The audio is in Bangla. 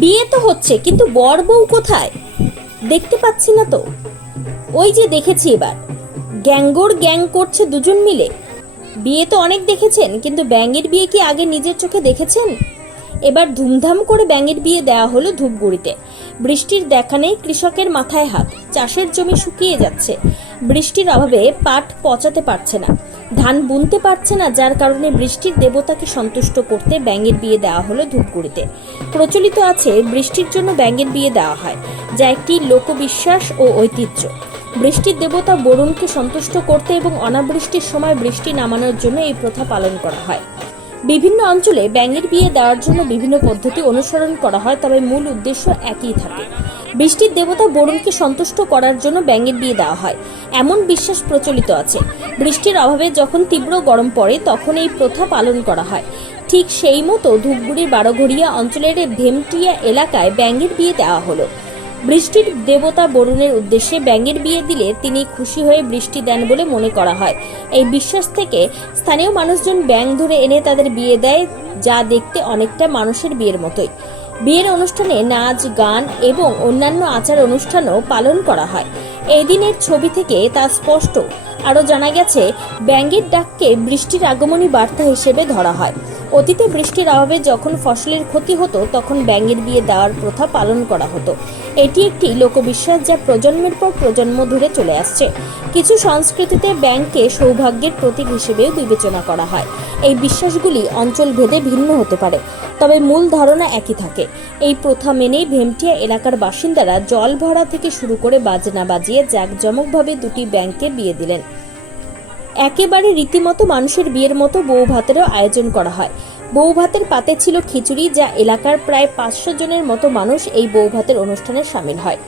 বিয়ে তো হচ্ছে, কিন্তু বর বউ কোথায়? দেখতে পাচ্ছি না তো। ওই যে দেখেছি এবার। গ্যাঙ্গোর গ্যাং করছে দুজন মিলে। বিয়ে তো অনেক দেখেছেন, কিন্তু ব্যাঙের বিয়ে কি আগে নিজের চোখে দেখেছেন? এবার ধুমধাম করে ব্যাঙের বিয়ে দেওয়া হলো ধূপগুড়িতে। বৃষ্টির দেখা নেই কৃষকের মাথায় হাত, চাষের জমি শুকিয়ে যাচ্ছে। বৃষ্টির অভাবে পাট পচাতে পারছে না। ধান বুনতে পারছে না, যার কারণে বৃষ্টির দেবতাকে সন্তুষ্ট করতে ব্যাঙের বিয়ে দেওয়া হলো ধূপগুড়িতে। প্রচলিত আছে, বৃষ্টির জন্য ব্যাঙের বিয়ে দেওয়া হয়, যা একটি লোকবিশ্বাস ও ঐতিহ্য। বৃষ্টির দেবতা বরুণকে সন্তুষ্ট করতে এবং অনাবৃষ্টির সময় বৃষ্টি নামানোর জন্য এই প্রথা পালন করা হয়। বিভিন্ন অঞ্চলে ব্যাঙের বিয়ে দেওয়ার জন্য বিভিন্ন পদ্ধতি অনুসরণ করা হয়, তবে মূল উদ্দেশ্য একই থাকে। বৃষ্টির দেবতা বরুণকে সন্তুষ্ট করার জন্য ব্যাঙের বিয়ে দেওয়া হয়। এমন বিশ্বাস প্রচলিত আছে। বৃষ্টির অভাবে যখন তীব্র গরম পড়ে, তখন এই প্রথা পালন করা হয়। ঠিক সেই মতো ধূপগুড়ির বারোঘড়িয়া অঞ্চলের ভেমটিয়া এলাকায় ব্যাঙের বিয়ে দেওয়া হলো। বৃষ্টির দেবতা বরুণের উদ্দেশ্যে ব্যাঙের বিয়ে দিলে তিনি খুশি হয়ে বৃষ্টি দেন বলে মনে করা হয়। এই বিশ্বাস থেকে স্থানীয় মানুষজন ব্যাঙ ধরে এনে তাদের বিয়ে দেয়, যা দেখতে অনেকটা মানুষের বিয়ের মতোই। বিয়ের অনুষ্ঠানে নাচ, গান এবং অন্যান্য আচার অনুষ্ঠানও পালন করা হয়। এই দিনের ছবি থেকে তা স্পষ্ট। আরও জানা গেছে, ব্যাঙের ডাককে বৃষ্টির আগমনী বার্তা হিসেবে ধরা হয়। অতীতে বৃষ্টির অভাবে যখন ফসলের ক্ষতি হতো, তখন ব্যাঙের বিয়ে দেওয়ার প্রথা পালন করা হতো। এটি একটি লোকবিশ্বাস যা প্রজন্মের পর প্রজন্ম ধরে চলে আসছে। কিছু সংস্কৃতিতে ব্যাংককে সৌভাগ্যের প্রতীক হিসেবেও বিবেচনা করা হয়। এই বিশ্বাসগুলি অঞ্চল ভেদে ভিন্ন হতে পারে, তবে মূল ধারণা একই থাকে। এই প্রথা মেনেই ভেমটিয়া এলাকার বাসিন্দারা জল ভরা থেকে শুরু করে বাজনা বাজিয়ে জাঁকজমকভাবে দুটি ব্যাংকে বিয়ে দিলেন। একেবারে রীতিমতো মানুষের বিয়ের মতো বউ ভাতেরও আয়োজন করা হয়। বউ ভাতের পাতে ছিল খিচুড়ি, যা এলাকার প্রায় পাঁচশো জনের মতো মানুষ এই বউ ভাতের অনুষ্ঠানে সামিল হয়।